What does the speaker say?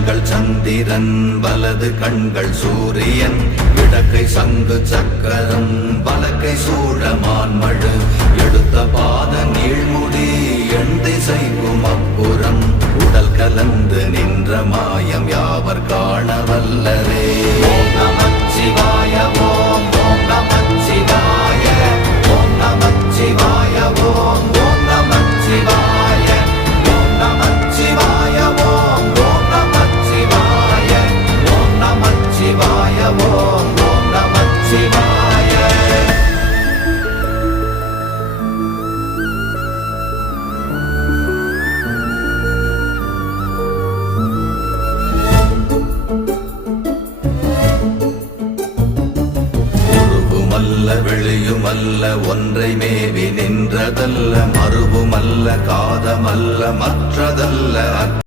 கண்கள் சந்திரன் வலது கண்கள் சூரியன் இடக்கை சங்கு சக்கரம் வலக்கை சூழமான்மழு எடுத்த பாத நீழ்முடி எண் திசைக்கும் அப்புறம் உடல் கலந்து நின்ற மாயம் யாவர் காண வல்லரே. ஓம் நமச்சிவாய ஓம் ஓம் நமச்சிவாய ஓம் நமச்சிவாய ஓம் ஓம் நமச்சிவாய ஓம் நமச்சிவாய ஓம் ஓம் நமச்சிவாய ஓம் நமச்சிவாய ஓம் ஓம் நமச்சிவாய. வெளியுமல்ல ஒன்றை மேவி நின்றதல்ல மறுவுமல்ல காதமல்ல மற்றதல்ல